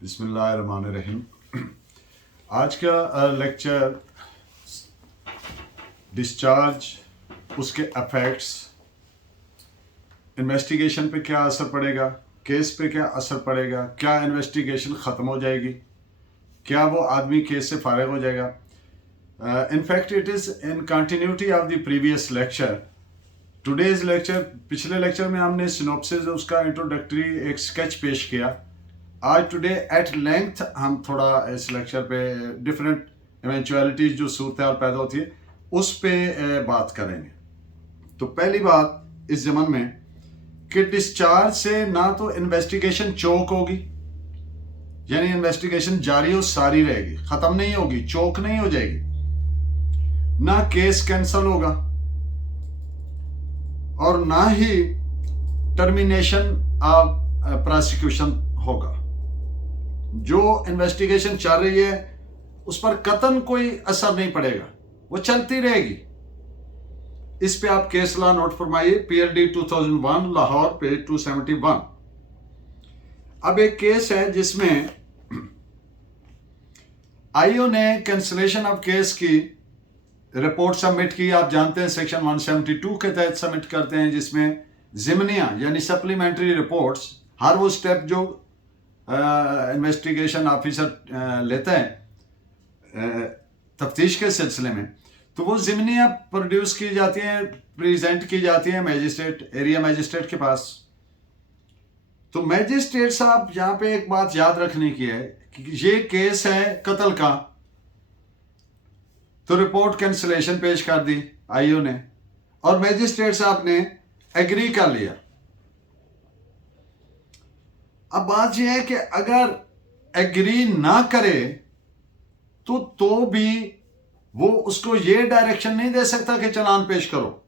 बिस्मिल्लाहिर्रहमानिर्रहीम। आज का लेक्चर डिस्चार्ज, उसके इफेक्ट्स, इन्वेस्टिगेशन पे क्या असर पड़ेगा, केस पे क्या असर पड़ेगा, क्या इन्वेस्टिगेशन ख़त्म हो जाएगी, क्या वो आदमी केस से फारिग हो जाएगा। In fact it is in continuity of the previous lecture. Today's lecture, पिछले लेक्चर में हमने सिनॉप्सिस, उसका इंट्रोडक्टरी एक स्केच पेश किया। आज टुडे एट लेंथ हम थोड़ा इस लेक्चर पे डिफरेंट इवेंचुअलिटीज जो सूरत हाल पैदा होती है उस पे बात करेंगे। तो पहली बात इस ज़मन में कि डिस्चार्ज से ना तो इन्वेस्टिगेशन चोक होगी, यानी इन्वेस्टिगेशन जारी और सारी रहेगी, ख़त्म नहीं होगी, चोक नहीं हो जाएगी, ना केस कैंसल होगा और ना ही टर्मिनेशन ऑफ प्रोसिक्यूशन होगा। जो इन्वेस्टिगेशन चल रही है उस पर कतन कोई असर नहीं पड़ेगा, वो चलती रहेगी। इस पे आप केस लॉ नोट फरमाइए, PLD 2001 लाहौर, पेज 271। अब एक केस है जिसमें आईओ ने कैंसलेशन ऑफ केस की रिपोर्ट सबमिट की। आप जानते हैं सेक्शन 172 के तहत सबमिट करते हैं, जिसमें जिमनिया यानी सप्लीमेंट्री रिपोर्ट्स, हर वो स्टेप जो इन्वेस्टिगेशन ऑफिसर लेता है तफ्तीश के सिलसिले में, तो वो जिमनिया प्रोड्यूस की जाती हैं, प्रेजेंट की जाती हैं मैजिस्ट्रेट, एरिया मैजिस्ट्रेट के पास। तो मैजिस्ट्रेट साहब यहाँ पे एक बात याद रखने की है कि ये केस है कत्ल का, तो रिपोर्ट कैंसलेशन पेश कर दी आईओ ने और मैजिस्ट्रेट साहब ने एग्री कर लिया। अब बात यह है कि अगर एग्री ना करे तो भी वो उसको ये डायरेक्शन नहीं दे सकता कि चालान पेश करो।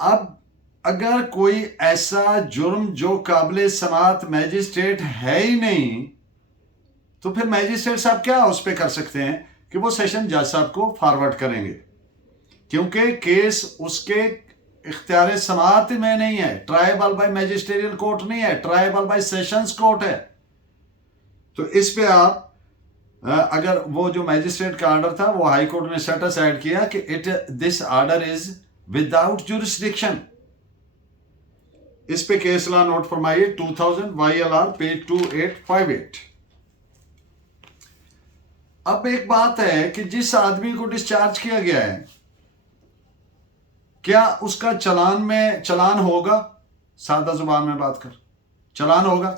अब अगर कोई ऐसा जुर्म जो काबिल समात मैजिस्ट्रेट है ही नहीं, तो फिर मैजिस्ट्रेट साहब क्या उस पर कर सकते हैं कि वो सेशन जज साहब को फॉरवर्ड करेंगे, क्योंकि केस उसके इख्तियार समात में नहीं है, ट्रायबल बाय मैजिस्ट्रियल कोर्ट नहीं है, ट्रायबल बाय सेशंस कोर्ट है। तो इस पे आप अगर वो जो मैजिस्ट्रेट का ऑर्डर था वो हाई कोर्ट ने सेट असाइड किया कि this order is without jurisdiction. इस पे केस लॉ नोट फरमाइए, 2000 YLR पेज 2858। अब एक बात है कि जिस आदमी को डिस्चार्ज किया गया है, क्या उसका चालान होगा? सादा जुबान में बात कर, चालान होगा,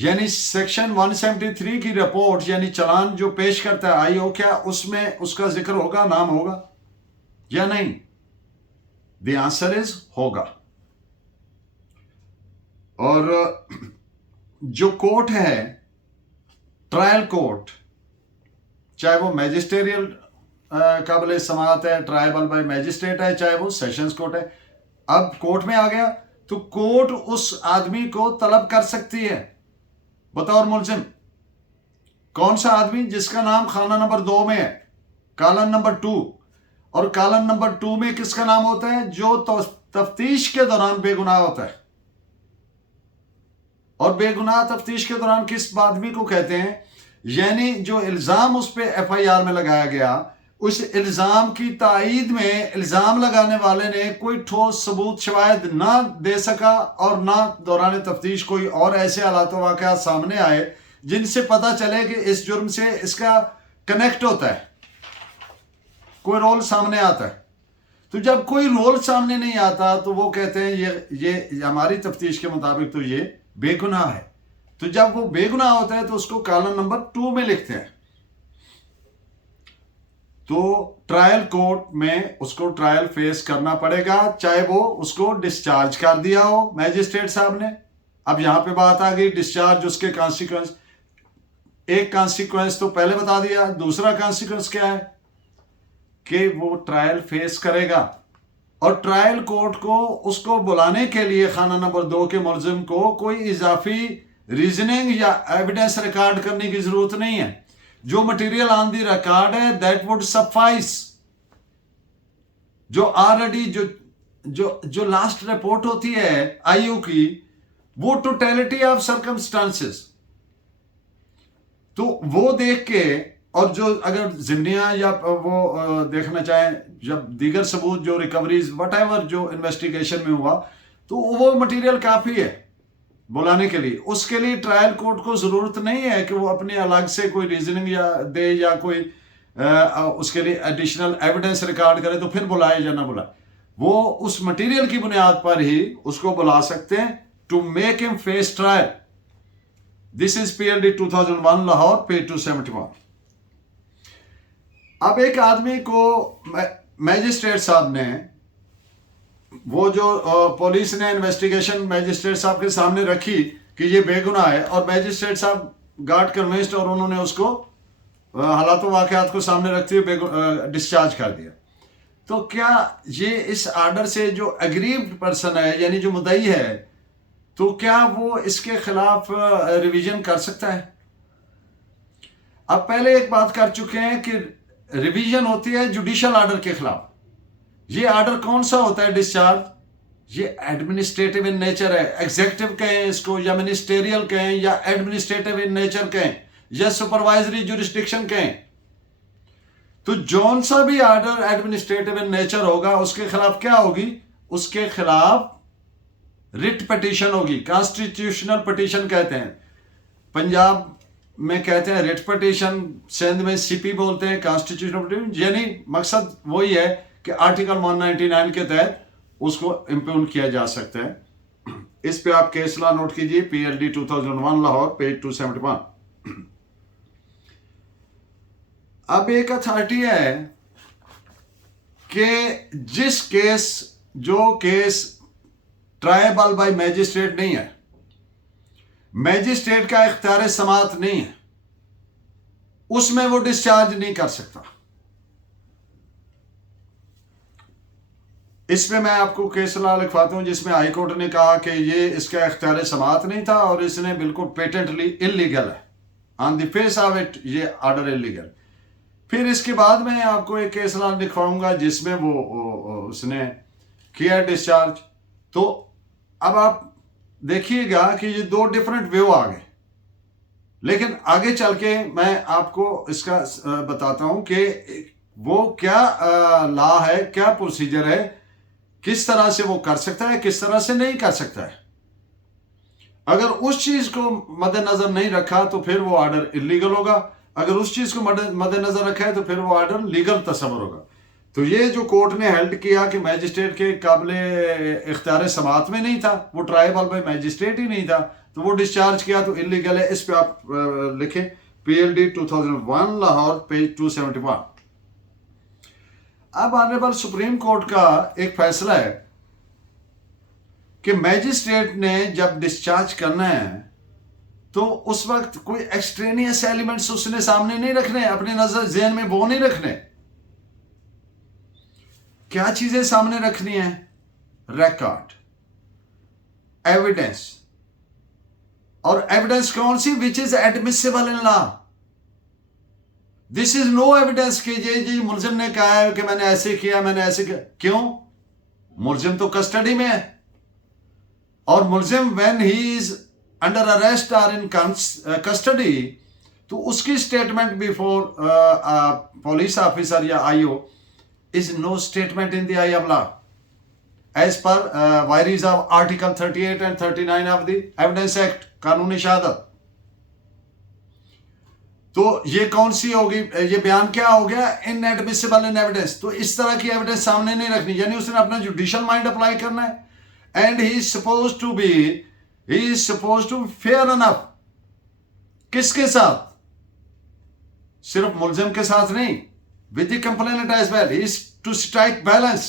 यानी सेक्शन 173 की रिपोर्ट यानी चालान जो पेश करता है आईओ, क्या उसमें उसका जिक्र होगा, नाम होगा या नहीं? द आंसर इज होगा। और जो कोर्ट है, ट्रायल कोर्ट, चाहे वो मैजिस्ट्रियल काबिल समात है, ट्रायबल बाय मैजिस्ट्रेट है, चाहे वो सेशंस कोर्ट है, अब कोर्ट में आ गया तो कोर्ट उस आदमी को तलब कर सकती है बतौर मुलजिम। कौन सा आदमी? जिसका नाम खाना नंबर 2 में है, कालन नंबर 2। और कालन नंबर 2 में किसका नाम होता है? जो तफ्तीश के दौरान बेगुनाह होता है। और बेगुनाह तफ्तीश के दौरान किस आदमी को कहते हैं? यानी जो इल्जाम उस पर FIR में लगाया गया, उस इल्जाम की तायीद में इल्जाम लगाने वाले ने कोई ठोस सबूत शवायद ना दे सका और ना दौरान तफ्तीश कोई और ऐसे हालात वाक़यात सामने आए जिनसे पता चले कि इस जुर्म से इसका कनेक्ट होता है, कोई रोल सामने आता है। तो जब कोई रोल सामने नहीं आता तो वो कहते हैं ये हमारी तफ्तीश के मुताबिक तो ये बेगुनाह है। तो जब वो बेगुनाह होता है तो उसको कॉलम नंबर 2 में लिखते हैं। तो ट्रायल कोर्ट में उसको ट्रायल फेस करना पड़ेगा, चाहे वो उसको डिस्चार्ज कर दिया हो मैजिस्ट्रेट साहब ने। अब यहां पे बात आ गई डिस्चार्ज, उसके कॉन्सिक्वेंस। एक कॉन्सिक्वेंस तो पहले बता दिया, दूसरा कॉन्सिक्वेंस क्या है कि वो ट्रायल फेस करेगा और ट्रायल कोर्ट को उसको बुलाने के लिए खाना नंबर 2 के मुलजिम को कोई इजाफी रीजनिंग या एविडेंस रिकॉर्ड करने की जरूरत नहीं है। जो मटेरियल ऑन दी रिकॉर्ड है दैट वुड सफाइस। जो ऑलरेडी जो लास्ट रिपोर्ट होती है आईयू की, वो टोटलिटी ऑफ सर्कमस्टांसेस, तो वो देख के, और जो अगर जिम्निया या वो देखना चाहें, जब दीगर सबूत जो रिकवरीज वट जो इन्वेस्टिगेशन में हुआ, तो वो मटेरियल काफ़ी है बुलाने के लिए। उसके लिए ट्रायल कोर्ट को ज़रूरत नहीं है कि वो अपने अलग से कोई रीजनिंग या दे या कोई उसके लिए एडिशनल एविडेंस रिकॉर्ड करे तो फिर बुलाए या ना बुलाए। वो उस मटेरियल की बुनियाद पर ही उसको बुला सकते हैं to make him face trial. This is PLD 2001 Lahore, page 271। अब एक आदमी को मैजिस्ट्रेट साहब ने, वो जो पुलिस ने इन्वेस्टिगेशन मैजिस्ट्रेट साहब के सामने रखी कि ये बेगुनाह है, और मैजिस्ट्रेट साहब गॉट कन्विंस्ड और उन्होंने उसको हालात वाक़यात को सामने रखते हुए डिस्चार्ज कर दिया। तो क्या ये इस आर्डर से जो अग्रीव्ड पर्सन है, यानी जो मुद्दई है, तो क्या वो इसके खिलाफ रिवीजन कर सकता है? अब पहले एक बात कर चुके हैं कि रिवीजन होती है जुडिशियल आर्डर के खिलाफ। ये आर्डर कौन सा होता है डिस्चार्ज? ये एडमिनिस्ट्रेटिव इन नेचर है। एग्जीक्यूटिव कहें इसको, या मिनिस्टेरियल कहें, या एडमिनिस्ट्रेटिव इन नेचर कहें, या सुपरवाइजरी जुरिस्डिक्शन कहें। तो जौन सा भी आर्डर एडमिनिस्ट्रेटिव इन नेचर होगा, उसके खिलाफ क्या होगी? उसके खिलाफ रिट पिटीशन होगी। कॉन्स्टिट्यूशनल पिटीशन कहते हैं, पंजाब में कहते हैं रिट पिटीशन, सिंध में CP बोलते हैं, कॉन्स्टिट्यूशनल पिटीशन। यानी मकसद वही है कि आर्टिकल 199 के तहत उसको इम्प्यून किया जा सकता है। इस पे आप केस लॉ नोट कीजिए, PLD 2001 लाहौर, पेज 271। अब एक अथॉरिटी है कि जो केस ट्रायबल बाय मैजिस्ट्रेट नहीं है, मैजिस्ट्रेट का इख्तियार समात नहीं है, उसमें वो डिस्चार्ज नहीं कर सकता। इसमें मैं आपको केस लॉ लिखवाता हूं जिसमें हाई कोर्ट ने कहा कि ये इसका इख्तियार समात नहीं था और इसने बिल्कुल पेटेंटली इलीगल है, on the face of it ये आर्डर इलीगल। फिर इसके बाद मैं आपको एक केस लॉ लिखवाऊंगा जिसमें वो उसने किया डिस्चार्ज। तो अब आप देखिएगा कि ये दो डिफरेंट व्यू आ गए, लेकिन आगे चल के मैं आपको इसका बताता हूं कि वो क्या लॉ है, क्या प्रोसीजर है, किस तरह से वो कर सकता है, किस तरह से नहीं कर सकता है। अगर उस चीज को मद्देनजर नहीं रखा तो फिर वो ऑर्डर इलीगल होगा, अगर उस चीज को मद्देनजर रखा है तो फिर वो ऑर्डर लीगल तस्वर होगा। तो ये जो कोर्ट ने हेल्ड किया कि मैजिस्ट्रेट के काबिले इख्तियार समात में नहीं था, वो ट्राइबल बाय मैजिस्ट्रेट ही नहीं था, तो वो डिस्चार्ज किया तो इलीगल है। इस पे आप लिखें PLD 2001 लाहौर, पेज 271। अब ऑनरेबल सुप्रीम कोर्ट का एक फैसला है कि मैजिस्ट्रेट ने जब डिस्चार्ज करना है तो उस वक्त कोई एक्सट्रेनियस एलिमेंट्स उसने सामने नहीं रखने, अपने नजर ज़हन में वो नहीं रखने। क्या चीजें सामने रखनी है? रिकॉर्ड, एविडेंस, और एविडेंस कौन सी? Which is admissible in law. This is no evidence कि जी मुलजिम ने कहा है कि मैंने ऐसे किया, मैंने ऐसे किया। क्यों? मुलजिम तो कस्टडी में है, और मुलजिम when he is under arrest और इन कस्टडी, तो उसकी स्टेटमेंट बिफोर पुलिस ऑफिसर या IO is no statement in the eye of law as per vires of Article 38 and 39 of the Evidence Act, कानूनी शहादत। तो ये कौन सी होगी? ये बयान क्या हो गया? इनएडमिसिबल इन एविडेंस। तो इस तरह की एविडेंस सामने नहीं रखनी, यानी उसने अपना जुडिशियल माइंड अप्लाई करना है, and he is suppose to be fair enough. किसके साथ? सिर्फ मुलजिम के साथ नहीं, with the complainant as well, is to strike balance,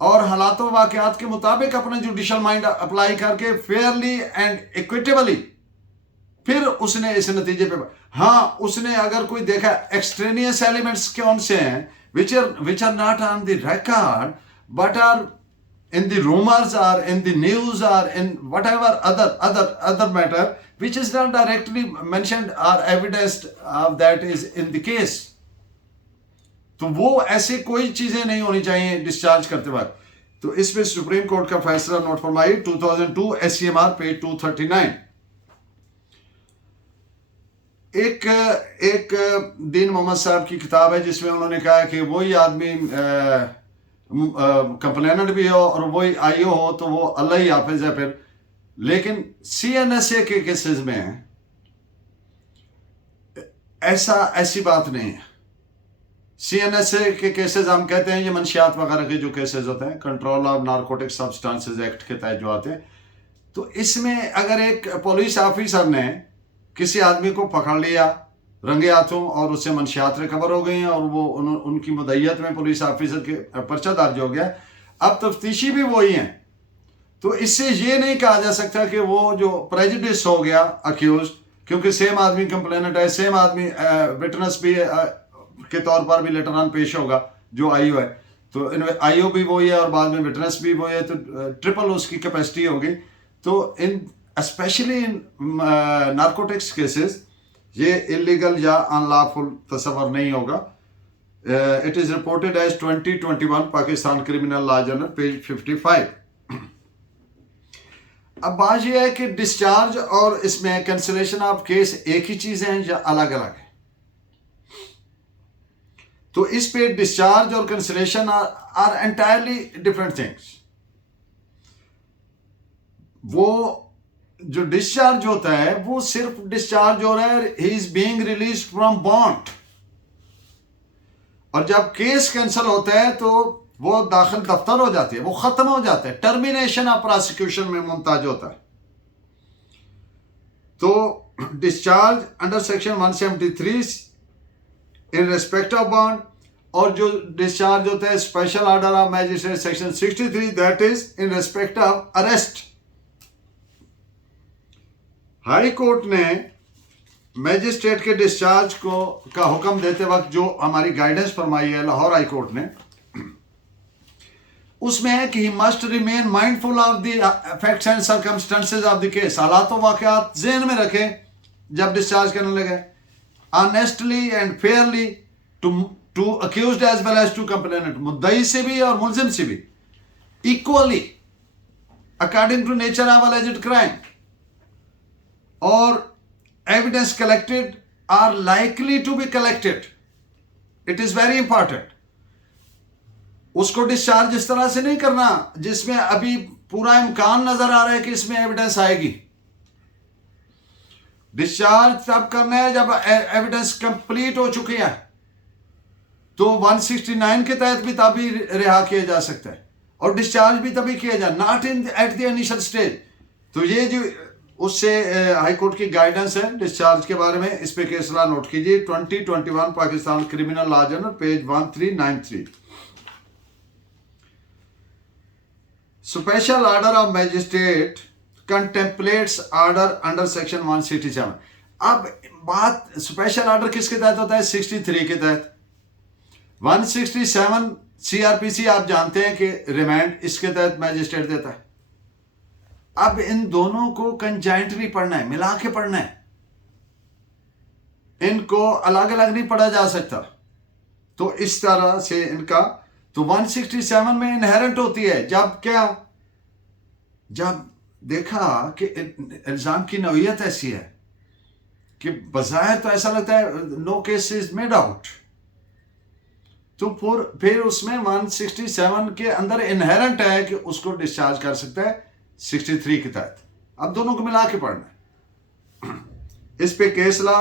और हालातों वाकयात के मुताबिक अपना जुडिशियल माइंड अप्लाई करके फेयरली एंड इक्विटेबली फिर उसने इस नतीजे पे, हाँ उसने अगर कोई देखा एक्सट्रेनियस एलिमेंट्स कौन से हैं, which are not on the record but are in the rumors or in the news or in whatever other matter which is not directly mentioned or evidenced that is in the case, तो वो ऐसे कोई चीजें नहीं होनी चाहिए discharge करते वक्त। तो इसमें सुप्रीम कोर्ट का फैसला नोट फरमाइए 2002 SCMR पेज 239। एक दीन मोहम्मद साहब की किताब है जिसमें उन्होंने कहा कि वही आदमी कंप्लेनेंट भी हो और वही आईओ हो तो वो अल्लाह ही हाफिज है फिर। लेकिन CNSA के केसेस में ऐसी बात नहीं है। CNSA के केसेस हम कहते हैं ये मंशियात वगैरह के जो केसेस होते हैं, control of narcotic substances act के तहत जो आते हैं, तो इसमें अगर एक पुलिस ऑफिसर ने किसी आदमी को पकड़ लिया रंगे हाथों और उससे मंशियात रिकवर हो गई हैं और वो उनकी मुद्दइयत में पुलिस ऑफिसर के पर्चा दर्ज हो गया, अब तफ्तीशी भी वही हैं, तो इससे ये नहीं कहा जा सकता कि वो जो प्रेजुडिस हो गया अक्यूज, क्योंकि सेम आदमी कंप्लेनेंट है, सेम आदमी विटनेस भी के तौर पर भी लेटर ऑन पेश होगा जो आईओ है, तो आईओ भी वही है और बाद में विटनेस भी वही है, तो ट्रिपल उसकी कैपेसिटी होगी। तो in specially in narcotics cases ये इलीगल या अनलॉफुल तस्वर नहीं होगा। It is reported as 2021 Pakistan criminal law journal page 55। अब बात यह है कि डिस्चार्ज और इसमें कैंसिलेशन ऑफ केस एक ही चीज है या अलग अलग है। तो इस पे डिस्चार्ज और cancellation are entirely different things. वो जो डिस्चार्ज होता है वो सिर्फ डिस्चार्ज हो रहा है, he is being release from bond, और जब केस कैंसिल होता है तो वो दाखिल दफ्तर हो जाती है, वो खत्म हो जाता है, टर्मिनेशन ऑफ प्रोसिक्यूशन में मुमताज होता है। तो discharge under section 173 in respect of bond, और जो डिस्चार्ज होता है special order of magistrate section 63 that is in respect of arrest. High court ने मैजिस्ट्रेट के डिस्चार्ज का हुक्म देते वक्त जो हमारी गाइडेंस फरमाई है लाहौर हाई कोर्ट ने, उसमें है कि he must remain mindful of the facts and circumstances of the case. हालात वाकयात ज़हन में रखें जब डिस्चार्ज करने लगे, honestly and fairly to accused as well as to complainant, मुद्दई से भी और मुलजिम से भी equally according to nature of alleged crime, और evidence collected are likely to be collected. It is very important. उसको डिस्चार्ज इस तरह से नहीं करना जिसमें अभी पूरा इम्कान नजर आ रहा है कि इसमें एविडेंस आएगी। डिस्चार्ज तब करना है जब एविडेंस कंप्लीट हो चुकी है, तो 169 के तहत भी तभी रिहा किया जा सकता है, और डिस्चार्ज भी तभी किया जाए, not in at the initial stage. तो ये जो उससे हाई कोर्ट की गाइडेंस है डिस्चार्ज के बारे में, इस पे केस लॉ नोट कीजिए 2021 Pakistan criminal law journal page 1393। Special order of magistrate contemplates order under section 167। अब बात स्पेशल ऑर्डर किसके तहत होता है? 63 के तहत। 167 CRPC आप जानते हैं कि रिमांड इसके तहत मैजिस्ट्रेट देता है। अब इन दोनों को कंजाइंटली पढ़ना है, मिला के पढ़ना है, इनको अलग अलग नहीं पढ़ा जा सकता। तो इस तरह से इनका तो 167 में इनहेरेंट होती है जब देखा कि इल्जाम की नौयत ऐसी है कि बज़ाहिर तो ऐसा लगता है no case is made out, तो फिर उसमें 167 के अंदर इनहेरेंट है कि उसको डिस्चार्ज कर सकता है 63 के तहत। अब दोनों को मिला के पढ़ना है। इस पे case law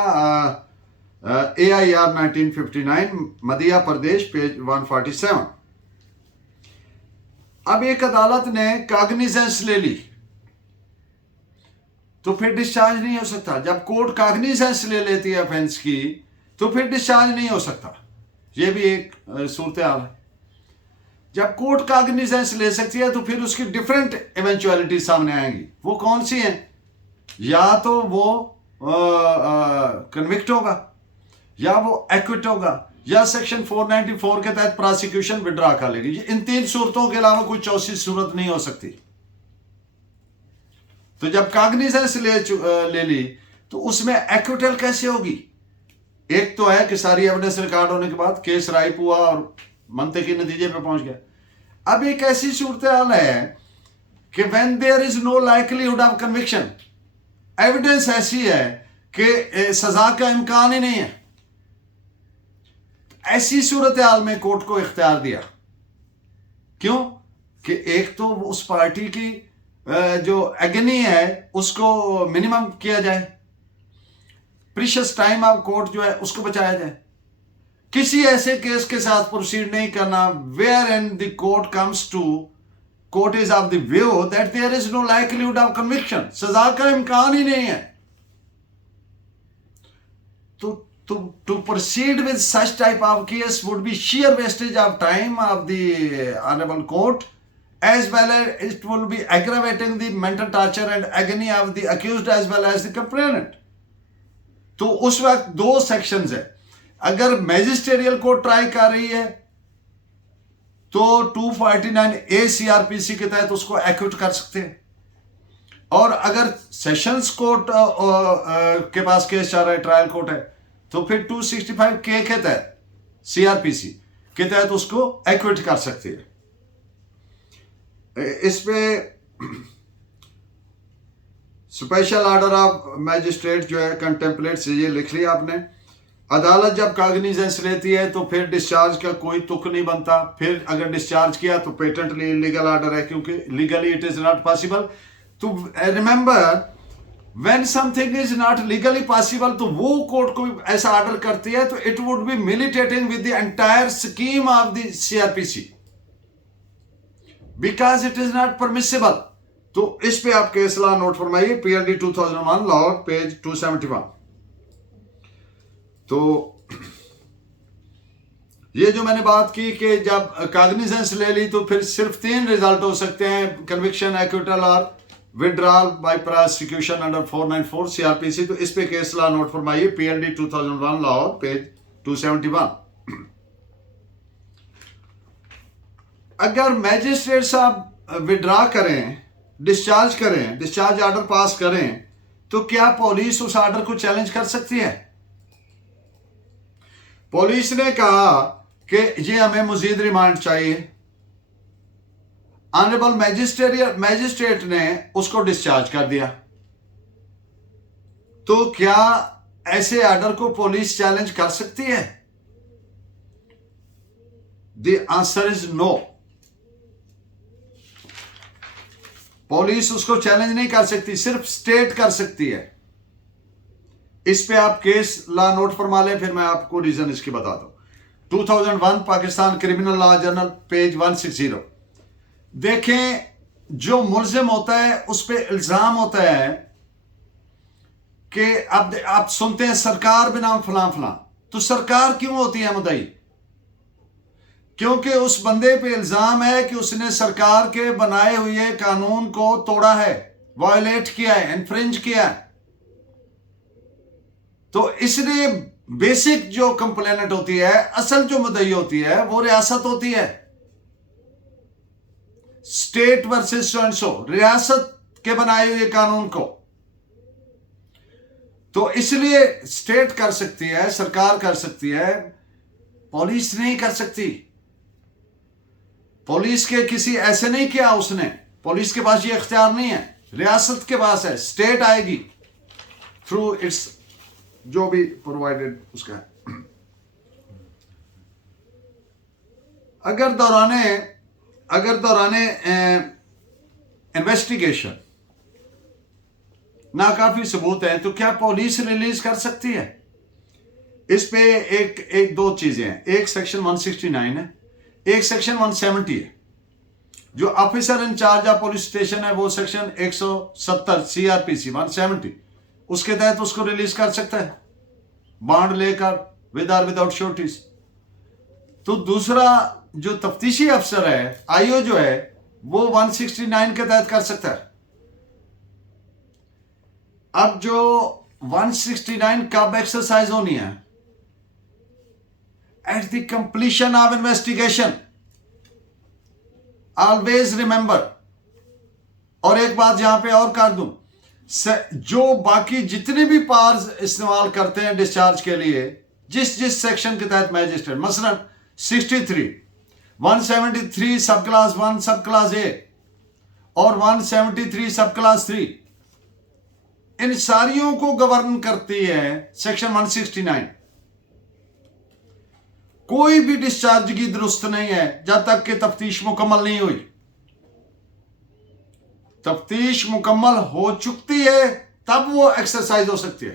AIR 1959 Madhya Pradesh page 147। अब एक अदालत ने कॉग्निजेंस ले ली तो फिर डिस्चार्ज नहीं हो सकता। जब कोर्ट कॉग्निजेंस ले लेती है ऑफेंस की तो फिर डिस्चार्ज नहीं हो सकता। यह भी एक सूरत हाल है। जब कोर्ट कॉग्निजेंस ले सकती है तो फिर उसकी डिफरेंट इवेंचुअलिटी सामने आएंगी। वो कौन सी हैं? या तो वो कन्विक्ट होगा, या वो एक्विट होगा, या सेक्शन 494 के तहत प्रोसिक्यूशन विड्रॉ कर लेगी। इन तीन सूरतों के अलावा कोई चौथी सूरत नहीं हो सकती। तो जब कॉग्निजेंस ले ली तो उसमें एक्विटल कैसे होगी? एक तो है कि सारी एविडेंस रिकॉर्ड होने के बाद केस राइप हुआ और मनतकी नतीजे पे पहुंच गया। अब एक ऐसी सूरत हाल है कि when there is no likelihood of conviction, evidence ऐसी है कि सजा का इम्कान ही नहीं है, ऐसी सूरत हाल में कोर्ट को इख्तियार दिया। क्यों? कि एक तो उस पार्टी की जो एगनी है उसको मिनिमम किया जाए, प्रीशियस टाइम ऑफ कोर्ट जो है उसको बचाया जाए। किसी ऐसे केस के साथ प्रोसीड नहीं करना where and the court comes to, court is of the view that there is no likelihood of conviction, सजा का इम्कान ही नहीं है। To proceed with such type of case would be sheer wastage of time of the honorable court, as well as it will be aggravating the mental torture and agony of the accused as well as the complainant. तो उस वक्त दो sections है। अगर magisterial court try कर रही है तो 249A CRPC के तहत उसको एक्यूट कर सकते हैं, और अगर सेशंस कोर्ट के पास केस चल रहा है, ट्रायल कोर्ट है, तो फिर 265K के तहत CRPC के तहत उसको एक्विट कर सकती है। इस पे स्पेशल ऑर्डर ऑफ मैजिस्ट्रेट जो है कंटेम्पलेट से ये लिख लिया आपने। अदालत जब कागनिजेंस लेती है तो फिर डिस्चार्ज का कोई तुक नहीं बनता, फिर अगर डिस्चार्ज किया तो पेटेंटली इलीगल ऑर्डर है, क्योंकि legally it is not possible. तो remember, When something is not legally possible, तो वो कोर्ट को ऐसा ऑर्डर करती है तो it would be militating with the entire scheme of the CRPC because it is not permissible. तो इस पे आप केस लॉ नोट फरमाइए, PLD 2001 लॉ पेज 271। तो ये जो मैंने बात की कि जब कॉग्निजेंस ले ली तो फिर सिर्फ 3 रिजल्ट हो सकते हैं, कन्विक्शन, एक्विटल और withdrawal by prosecution under 494 CRPC। तो इस पे केस लॉ नोट फरमाइए, PLD 2001 लॉ पेज 271। अगर मैजिस्ट्रेट साहब विड्रॉ करें, डिस्चार्ज करें, डिस्चार्ज ऑर्डर पास करें, तो क्या पुलिस उस ऑर्डर को चैलेंज कर सकती है? पुलिस ने कहा कि ये हमें मजीद रिमांड चाहिए, ऑनरेबल मैजिस्ट्रेट ने उसको डिस्चार्ज कर दिया, तो क्या ऐसे ऑर्डर को पुलिस चैलेंज कर सकती है? The answer is no. Police उसको चैलेंज नहीं कर सकती, सिर्फ स्टेट कर सकती है। इस पे आप केस लॉ नोट फरमा लें, फिर मैं आपको रीजन इसकी बता दूं। 2001 Pakistan criminal law journal page 160। देखें, जो मुलजिम होता है उस पे इल्जाम होता है कि अब आप सुनते हैं सरकार बनाम फलां फलां, तो सरकार क्यों होती है मुद्दई? क्योंकि उस बंदे पे इल्जाम है कि उसने सरकार के बनाए हुए कानून को तोड़ा है, वायलेट किया है, इन्फ्रिंज किया है। तो इसलिए बेसिक जो कंप्लेनेंट होती है, असल जो मुद्दई होती है, वो रियासत होती है। State versus so and so, रियासत के बनाए हुए कानून को। तो इसलिए स्टेट कर सकती है, सरकार कर सकती है, पुलिस नहीं कर सकती। पुलिस के किसी ऐसे नहीं किया उसने, पुलिस के पास ये इख्तियार नहीं है, रियासत के पास है। स्टेट आएगी थ्रू इट्स जो भी प्रोवाइडेड उसका है। अगर दौराने इन्वेस्टिगेशन नाकाफी सबूत है तो क्या पुलिस रिलीज कर सकती है? इस पे एक दो चीजें हैं। एक सेक्शन 169 है, एक सेक्शन 170 है। जो officer in charge of police station है वो सेक्शन 170 CRPC 170, उसके तहत उसको रिलीज कर सकता है बॉन्ड लेकर, विद और विदाउट श्योरिटीज। तो दूसरा जो तफ्तीशी अफसर है, IO जो है, वो 169 के तहत कर सकता है। अब जो 169 कब एक्सरसाइज होनी है? At the completion of investigation. Always remember. और एक बात यहां पे और कर दूं, जो बाकी जितने भी पावर्स इस्तेमाल करते हैं डिस्चार्ज के लिए, जिस सेक्शन के तहत मैजिस्ट्रेट, मसलन 63, 173 सब क्लास 1 सब क्लास ए और 173 सब क्लास 3, इन सारियों को गवर्न करती है सेक्शन 169। कोई भी डिस्चार्ज की दुरुस्त नहीं है जब तक कि तफ्तीश मुकम्मल नहीं हुई। तफ्तीश मुकम्मल हो चुकी है तब वो एक्सरसाइज हो सकती है।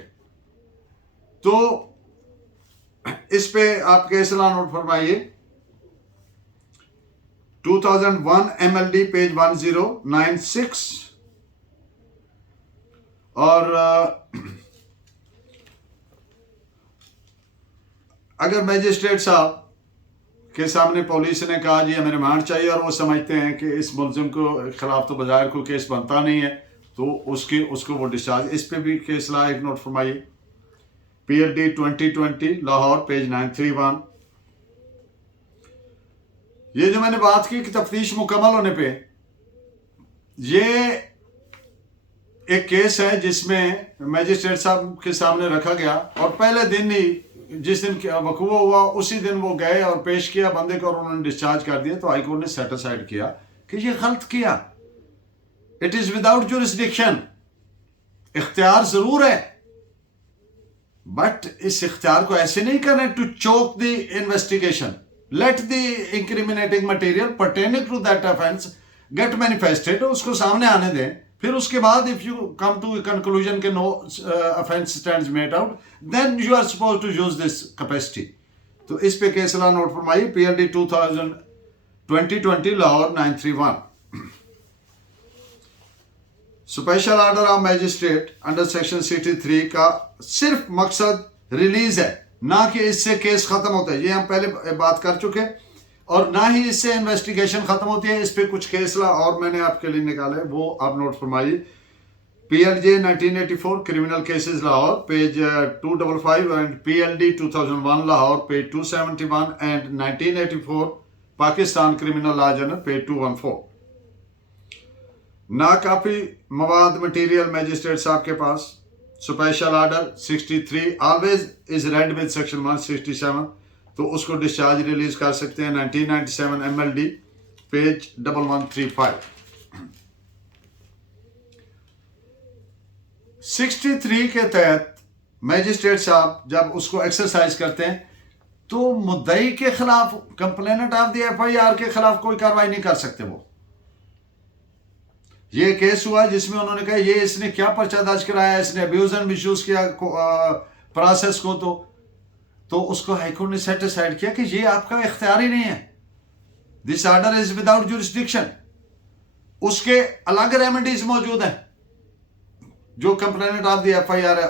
तो इस पे आप केसला नोट फरमाइए। 2001 MLD पेज 1096। और अगर मैजिस्ट्रेट साहब के सामने पुलिस ने कहा जी हमें रिमांड चाहिए और वो समझते हैं कि इस मुलजिम को खिलाफ तो बाजार कोई केस बनता नहीं है, तो उसको वो डिस्चार्ज, इस पे भी केस ला एक नोट फरमाइए। PLD 2020 Lahore page 931। ये जो मैंने बात की कि तफ्तीश मुकम्मल होने पे, ये एक केस है जिसमें मैजिस्ट्रेट साहब के सामने रखा गया और पहले दिन ही जिस दिन वकूआ हुआ उसी दिन वो गए और पेश किया बंदे को और उन्होंने डिस्चार्ज कर दिया। तो हाईकोर्ट ने सेटिस्फाइड किया कि ये गलत किया, इट इज विदाउट जुरिस्डिक्शन। इख्तियार जरूर है बट इस इख्तियार को ऐसे नहीं करना to choke the investigation. Let the incriminating material pertaining to that offence get manifested, उसको सामने आने दें। फिर उसके बाद if you come to conclusion के no offence stands made out, then you are suppose to use this capacity. तो इस पे केस ला नोट फरमाइए। PLD 2020 Lahore 931। Special order of magistrate under section 63 का सिर्फ मकसद रिलीज है, ना कि इससे केस खत्म होता है। ये हम पहले बात कर चुके। और ना ही इससे इन्वेस्टिगेशन खत्म होती है। इस पे कुछ केसला और मैंने आपके लिए निकाले, वो आप नोट फरमाइए। PLJ 1984 criminal cases Lahore page 255 and PLD 2001 Lahore page 271 and 1984 Pakistan criminal law journal page 214। ना काफी मवाद मटेरियल मैजिस्ट्रेट साहब के पास। Special order 63 always is read with section 167, तो उसको डिस्चार्ज रिलीज कर सकते हैं। 1997 MLD पेज 1135। 63 के तहत मैजिस्ट्रेट साहब जब उसको एक्सरसाइज करते हैं तो मुद्दई के खिलाफ, कंप्लेनेंट ऑफ द FIR के खिलाफ कोई कार्रवाई नहीं कर सकते। वो ये केस हुआ जिसमें उन्होंने कहा ये इसने क्या पर्चा दर्ज कराया, इसने अब्यूज एंड मिसयूज किया प्रोसेस को, तो उसको हाईकोर्ट ने सेटिस्फाइड किया कि ये आपका इख्तियार ही नहीं है। This order is without jurisdiction. उसके अलग रेमेडीज मौजूद हैं। जो कंप्लेनेंट ऑफ द FIR है,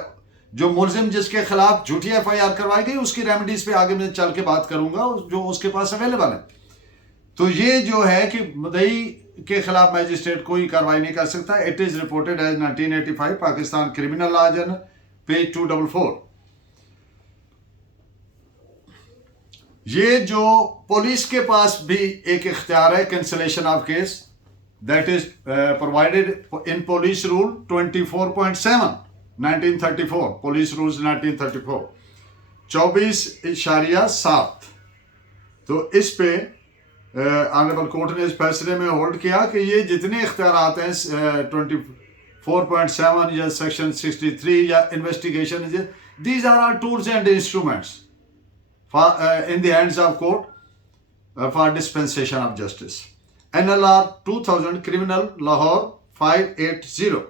जो मुलजिम जिसके खिलाफ झूठी FIR करवाई गई, उसकी रेमेडीज पे आगे मैं चल के बात करूंगा जो उसके पास अवेलेबल है। तो ये जो है कि मुद्दई के खिलाफ मैजिस्ट्रेट कोई कार्रवाई नहीं कर सकता। It is reported as 1985 Pakistan criminal law journal page 244। ये जो पुलिस के पास भी एक इख्तियार है cancellation of case, that is provided in police rule 24.7 1934, police rules 1934 24.7। तो इस पे ऑनरेबल कोर्ट ने इस फैसले में होल्ड किया कि ये जितने इख्तियारात हैं 24.7 या सेक्शन 63 या investigation, these are are tools and instruments in the hands of court for dispensation of justice. NLR 2000 Criminal Lahore 580।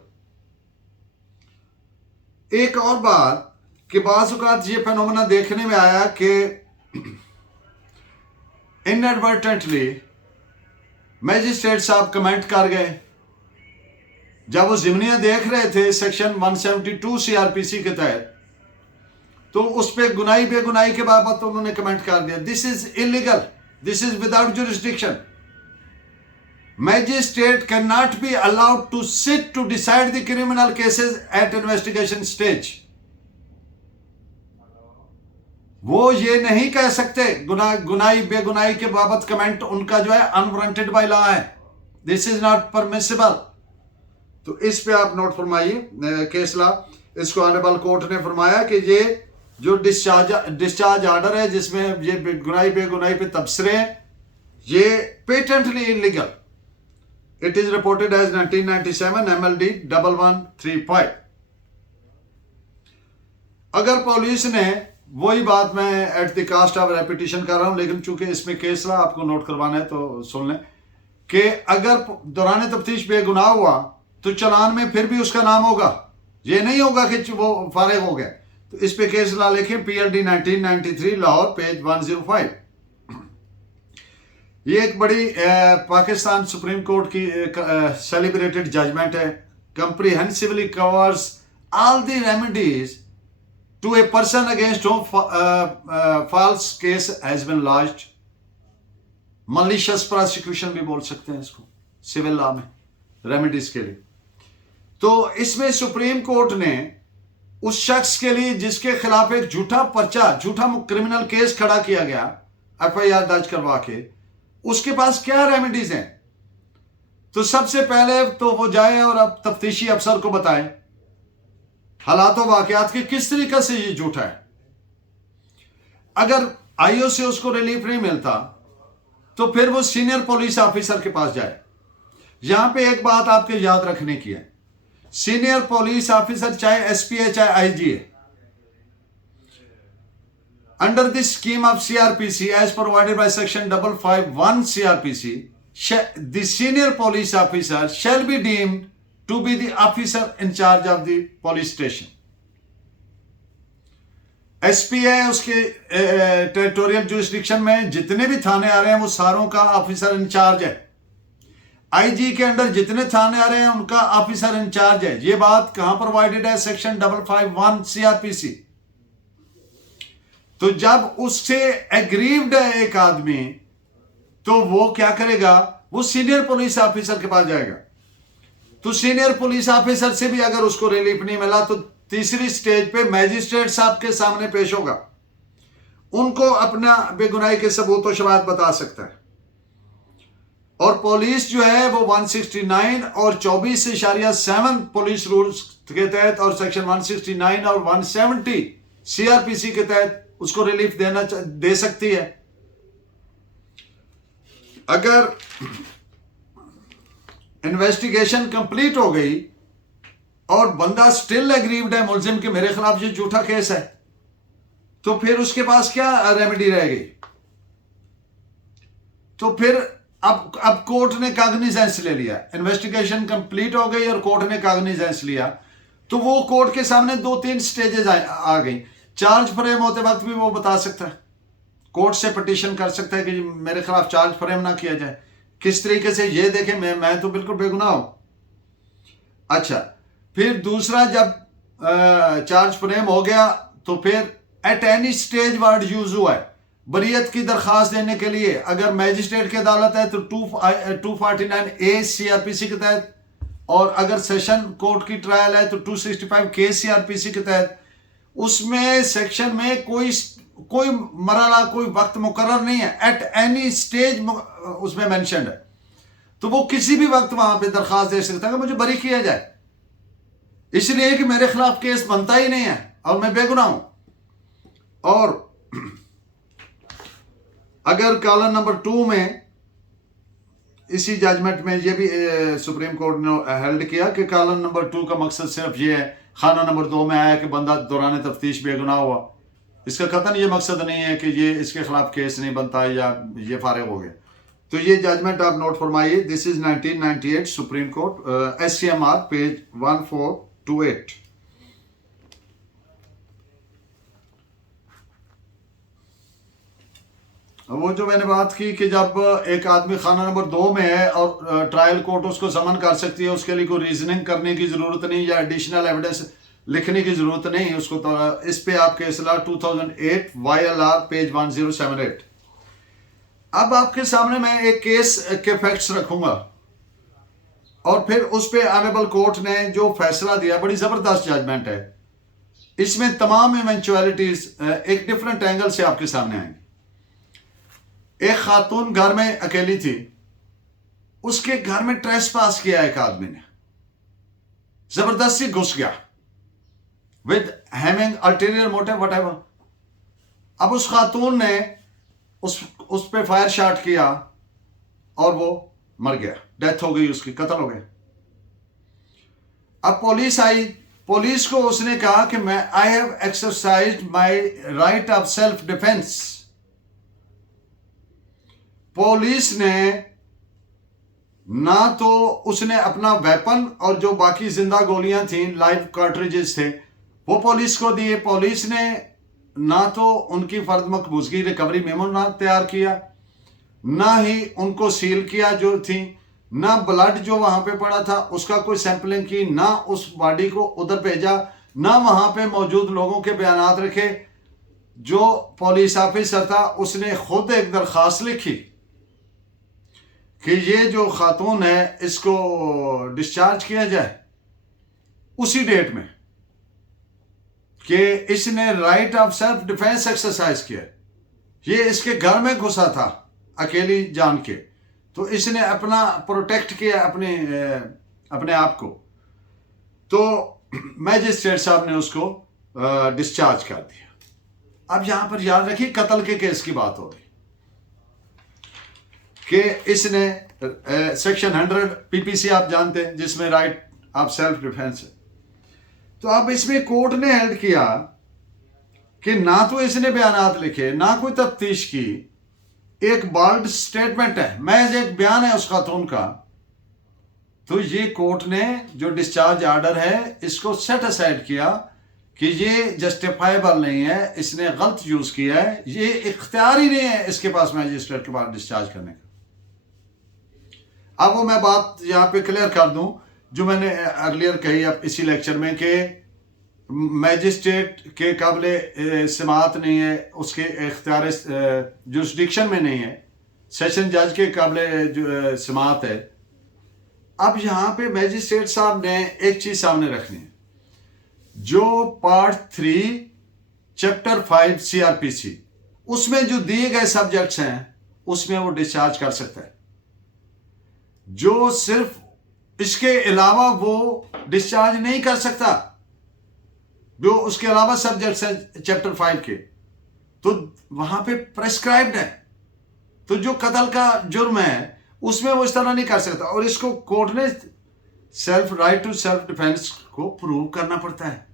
एक और बात कि बाज़ औक़ात ये फेनोमेना देखने में आया कि इनएडवर्टेंटली मैजिस्ट्रेट साहब कमेंट कर गए जब वो ज़िमनियाँ देख रहे थे सेक्शन 172 CRPC के तहत, तो उस पर गुनाही बेगुनाही के बाबत तो उन्होंने कमेंट कर दिया। This is illegal, this is without jurisdiction. Magistrate can not be allowed to sit to decide the criminal cases at investigation stage. वो ये नहीं कह सकते, गुनाही बेगुनाही के बाबत कमेंट उनका जो है अनवारंटेड बाय लॉ है। This is not permissible. तो इस पे आप नोट फरमाइए केस लॉ। इसको ऑनरेबल कोर्ट ने फरमाया कि ये जो डिस्चार्ज ऑर्डर है जिसमें ये गुनाही बेगुनाही पे तबसरे हैं, ये patently illegal. It is reported as 1997 MLD 1135। अगर पुलिस ने, वही बात मैं at the cost of repetition कर रहा हूं, लेकिन चूंकि इसमें केस रहा आपको नोट करवाना है तो सुन लें कि अगर दौरान तफ्तीश बेगुनाह हुआ तो चलान में फिर भी उसका नाम होगा, ये नहीं होगा कि वो फारिग हो गया। तो इस पे केस ला लिखें PLD 1993 लाहौर पेज 105। ये एक बड़ी पाकिस्तान सुप्रीम कोर्ट की सेलिब्रेटेड जजमेंट है। Comprehensively covers all the remedies to a person against whom false case has been launched. Malicious prosecution भी बोल सकते हैं इसको सिविल लॉ में, रेमेडीज के लिए। तो इसमें सुप्रीम कोर्ट ने उस शख्स के लिए जिसके खिलाफ एक झूठा पर्चा, झूठा क्रिमिनल केस खड़ा किया गया FIR दर्ज करवा के, उसके पास क्या रेमेडीज हैं। तो सबसे पहले तो वो जाए और अब तफ्तीशी अफसर को बताए हालात वाकयात के किस तरीके से ये झूठा है। अगर IO से उसको रिलीफ नहीं मिलता तो फिर वो सीनियर पुलिस ऑफिसर के पास जाए। यहां पे एक बात आपके याद रखने की है, सीनियर पुलिस ऑफिसर चाहे SP है चाहे IG है, under the scheme of CRPC as provided by section 551 CRPC, the senior police officer shall be deemed to be the officer in charge of the police station. SP है, उसके territorial jurisdiction में जितने भी थाने आ रहे हैं वो सारों का ऑफिसर इंचार्ज है। IG के अंडर जितने थाने आ रहे हैं उनका ऑफिसर इंचार्ज है। ये बात कहां प्रोवाइडेड है? Section 551 CRPC। तो जब उससे एग्रीव्ड है एक आदमी तो वो क्या करेगा? वो सीनियर पुलिस ऑफिसर के पास जाएगा। तो सीनियर पुलिस ऑफिसर से भी अगर उसको रिलीफ नहीं मिला तो तीसरी स्टेज पे मैजिस्ट्रेट साहब के सामने पेश होगा, उनको अपना बेगुनाही के सबूत और शवाहद बता सकता है। और पुलिस जो है वो 169 और 24.7 पुलिस रूल्स के तहत और सेक्शन 169 और 170 CRPC के तहत उसको रिलीफ दे सकती है। अगर इन्वेस्टिगेशन कंप्लीट हो गई और बंदा स्टिल एग्रीव्ड है मुलजिम के मेरे खिलाफ ये झूठा केस है, तो फिर उसके पास क्या रेमेडी रह गई? तो फिर अब कोर्ट ने कॉग्निजेंस ले लिया, इन्वेस्टिगेशन कंप्लीट हो गई और कोर्ट ने कॉग्निजेंस लिया, तो वो कोर्ट के सामने 2-3 स्टेजेस आ गई। चार्ज फ्रेम होते वक्त भी वो बता सकता है, कोर्ट से पिटीशन कर सकता है कि मेरे खिलाफ चार्ज फ्रेम ना किया जाए। किस तरीके से? ये देखें मैं तो बिल्कुल बेगुनाह हूं। अच्छा, फिर दूसरा जब चार्ज फ्रेम हो गया तो फिर at any stage word use हुआ है। बरियत की दरखास्त देने के लिए अगर मैजिस्ट्रेट की अदालत है तो 249A CRPC के तहत, और अगर सेशन कोर्ट की ट्रायल है तो 265K CRPC के तहत। उसमें सेक्शन में कोई मरला, कोई वक्त मुकर्रर नहीं है, एट एनी स्टेज उसमें मेंशन्ड है। तो वो किसी भी वक्त वहां पे दरखास्त दे सकता है कि मुझे बरी किया जाए, इसलिए कि मेरे खिलाफ केस बनता ही नहीं है और मैं बेगुनाह हूं। और अगर कॉलम नंबर 2 में इसी जजमेंट में ये भी सुप्रीम कोर्ट ने हेल्ड किया कि कॉलम नंबर 2 का मकसद सिर्फ ये है, खाना नंबर 2 में आया कि बंदा दौरान तफ्तीश बेगुनाह हुआ, इसका कतन ये मकसद नहीं है कि ये इसके खिलाफ केस नहीं बनता या ये फारिग हो गया। तो ये जजमेंट आप नोट फरमाइए। This is 1998 supreme court SCMR page 1428। वो जो मैंने बात की कि जब एक आदमी खाना नंबर 2 में है और ट्रायल कोर्ट उसको समन कर सकती है, उसके लिए कोई रीजनिंग करने की जरूरत नहीं या एडिशनल एविडेंस लिखने की जरूरत नहीं है उसको। तो इस पे आपके इस्लाह 2008 YLR पेज 1078। अब आपके सामने मैं एक केस के फैक्ट्स रखूंगा और फिर उस पे ऑनरेबल कोर्ट ने जो फैसला दिया, बड़ी जबरदस्त जजमेंट है। इसमें तमाम इवेंचुअलिटीज एक डिफरेंट एंगल से आपके सामने आएंगी। एक खातून घर में अकेली थी, उसके घर में ट्रेसपास किया एक आदमी ने, जबरदस्ती घुस गया with having ulterior motive whatever. अब उस खातून ने उस पे फायर शॉट किया और वो मर गया, डेथ हो गई उसकी, कत्ल हो गया। अब पुलिस आई, पुलिस को उसने कहा कि मैं I have exercised my right of self defence. Police ने ना तो उसने अपना वेपन और जो बाकी जिंदा गोलियां थी, लाइव कार्ट्रिजेस थे, वो पुलिस को दिए। पुलिस ने ना तो उनकी फर्द मकबूजगी रिकवरी मेमो ना तैयार किया, ना ही उनको सील किया जो थी, ना ब्लड जो वहां पे पड़ा था उसका कोई सैंपलिंग की, ना उस बॉडी को उधर भेजा, ना वहां पे मौजूद लोगों के बयानात रखे। जो पुलिस ऑफिसर था उसने खुद एक दरखास्त लिखी कि ये जो खातून है इसको डिस्चार्ज किया जाए उसी डेट में, कि इसने right of self defence exercise किया। ये इसके घर में घुसा था अकेली जान के, तो इसने अपना प्रोटेक्ट किया अपने आप को। तो मैजिस्ट्रेट साहब ने उसको डिस्चार्ज कर दिया। अब यहां पर याद रखिए कत्ल के केस की बात हो रही कि इसने सेक्शन 100 पीपीसी आप जानते हैं जिसमें राइट ऑफ सेल्फ डिफेंस है। तो अब इसमें कोर्ट ने हेल्ड किया कि ना तो इसने बयानात लिखे, ना कोई तफ्तीश की, एक बाल्ड स्टेटमेंट है, महज एक बयान है उस खातून का। तो ये कोर्ट ने जो डिस्चार्ज ऑर्डर है इसको सेट असाइड किया कि ये जस्टिफाइबल नहीं है, इसने गलत यूज किया है, ये इख्तियार ही नहीं है इसके पास मैजिस्ट्रेट के पास डिस्चार्ज करने का। अब वो मैं बात यहां पे क्लियर कर दूं जो मैंने अर्लियर कही अब इसी लेक्चर में कि मैजिस्ट्रेट के काबिल समाअत नहीं है, उसके इख्तियार जुरिस्डिक्शन में नहीं है, सेशन जज के काबिल समाअत है। अब यहां पे मैजिस्ट्रेट साहब ने एक चीज सामने रखनी है, जो पार्ट 3 चैप्टर 5 सीआरपीसी उसमें जो दिए गए सब्जेक्ट्स हैं उसमें वो डिस्चार्ज कर सकता है। जो सिर्फ इसके अलावा वो डिस्चार्ज नहीं कर सकता, जो उसके अलावा सब्जेक्ट्स हैं चैप्टर 5 के, तो वहां पे प्रेस्क्राइब्ड है। तो जो कत्ल का जुर्म है उसमें वो इस तरह नहीं कर सकता, और इसको कोर्ट ने self right to self defence को प्रूव करना पड़ता है।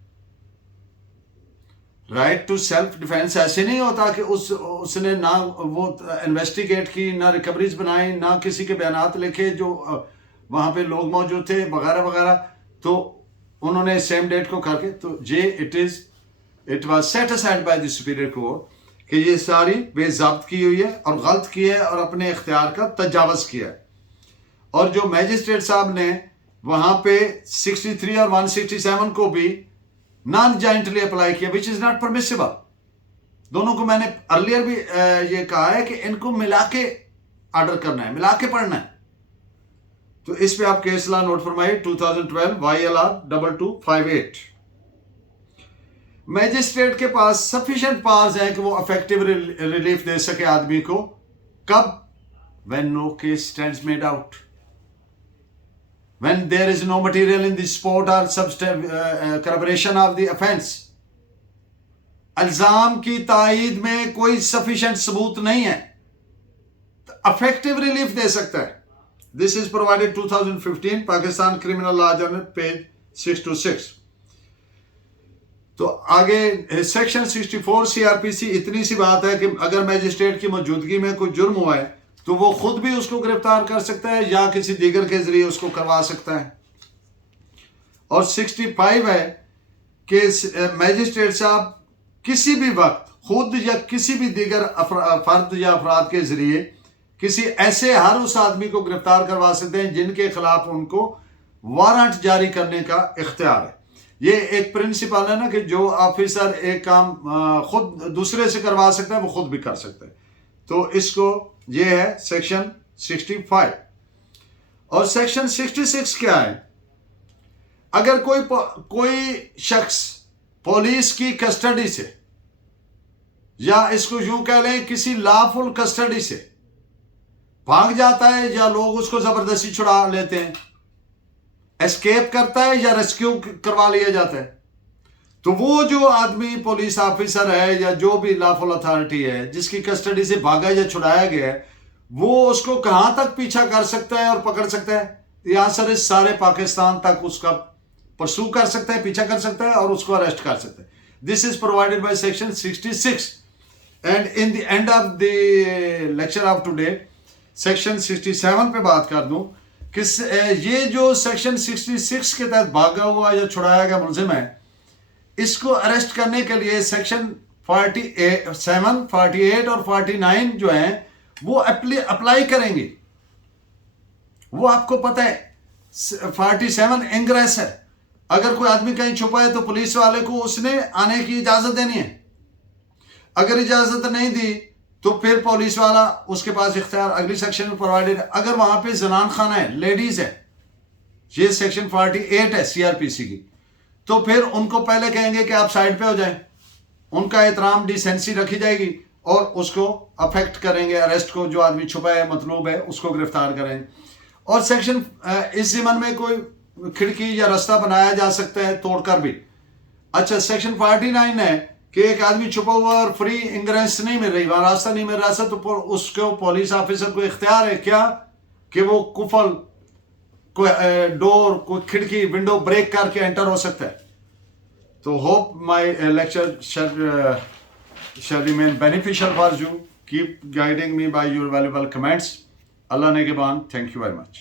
राइट टू सेल्फ डिफेंस ऐसे नहीं होता कि उसने ना वो इन्वेस्टिगेट की, ना रिकवरीज बनाई, ना किसी के बयानात लिखे जो वहां पे लोग मौजूद थे वगैरह वगैरह, तो उन्होंने सेम डेट को करके, तो ये it was set aside by the superior court कि ये सारी बेज़ाब्त की हुई है और गलत की है और अपने इख्तियार का तजावुज़ किया है। और जो मैजिस्ट्रेट साहब ने वहां पे 63 और 167 को भी नॉन जॉइंटली अप्लाई किया, विच इज नॉट परमिसिबल। दोनों को मैंने अर्लियर भी ये कहा है कि इनको मिला के ऑर्डर करना है, मिला के पढ़ना है। तो इस पे आप केस लॉ नोट फरमाइए 2012 YLR 2258। मैजिस्ट्रेट के पास सफिशिएंट पावर्स हैं कि वो इफेक्टिव रिलीफ दे सके आदमी को। कब? When no case stands made out, when there is no material in the support or corroboration of the offense। अल्जाम की तायीद में कोई सफिशिएंट सबूत नहीं है, अफेक्टिव रिलीफ दे सकता है। This is provided 2015 Pakistan criminal law journal page 626। तो आगे सेक्शन 64 सीआरपीसी इतनी सी बात है कि अगर मैजिस्ट्रेट की मौजूदगी में कोई जुर्म हुआ है तो वो खुद भी उसको गिरफ्तार कर सकता है या किसी दीगर के जरिए उसको करवा सकता है। और 65 है कि मैजिस्ट्रेट साहब किसी भी वक्त खुद या किसी भी दीगर फर्द या अफराद के जरिए किसी ऐसे हर उस आदमी को गिरफ्तार करवा सकते हैं जिनके खिलाफ उनको वारंट जारी करने का इख्तियार है। ये एक प्रिंसिपल है ना कि जो ऑफिसर एक काम खुद दूसरे से करवा सकता है वो खुद भी कर सकता है। तो इसको ये है सेक्शन 65। और सेक्शन 66 क्या है? अगर कोई शख्स पुलिस की कस्टडी से या इसको यूं कह लें किसी लॉफुल कस्टडी से भाग जाता है या लोग उसको जबरदस्ती छुड़ा लेते हैं, एस्केप करता है या रेस्क्यू करवा लिया जाता है, तो वो जो आदमी पुलिस ऑफिसर है या जो भी लॉफुल अथॉरिटी है जिसकी कस्टडी से भागा या छुड़ाया गया है, वो उसको कहां तक पीछा कर सकता है और पकड़ सकता है? यहां सर इस सारे पाकिस्तान तक उसका परसू कर सकता है, पीछा कर सकता है और उसको अरेस्ट कर सकता है. This is provided by section 66. And in the end of the lecture of today section 67 पे बात कर दूं कि ये जो सेक्शन 66 के तहत भागा हुआ या छुड़ाया गया मुलजिम है, इसको अरेस्ट करने के लिए सेक्शन 47, 48 और 49 जो है वो अप्लाई करेंगे. वो आपको पता है 47 इंग्रेस है. अगर कोई आदमी कहीं छुपा है तो पुलिस वाले को उसने आने की इजाजत देनी है. अगर इजाजत नहीं दी तो फिर पुलिस वाला उसके पास इख्तियार अगली सेक्शन में प्रोवाइडेड. अगर वहां पे जनान खाना है, लेडीज है, ये सेक्शन 48 है सीआरपीसी की, तो फिर उनको पहले कहेंगे कि आप साइड पे हो जाएं. उनका एहतराम, डिसेंसी रखी जाएगी और उसको अफेक्ट करेंगे, अरेस्ट को, जो आदमी छुपा है, मतलूब है, उसको गिरफ्तार करेंगे. और सेक्शन इस ज़मन में कोई खिड़की या रास्ता बनाया जा सकता है तोड़कर भी. अच्छा, सेक्शन 49 है कि एक आदमी छुपा हुआ और फ्री इंग्रेस नहीं मिल रही, वहां रास्ता नहीं मिल रहा, तो उसको पुलिस ऑफिसर को इख्तियार है क्या कि वो कुफल, कोई डोर, कोई खिड़की, विंडो ब्रेक करके एंटर हो सकता है. तो hope my lecture shall remain beneficial for you. Keep guiding me by your valuable comments. Allah Negeban. Thank you very much.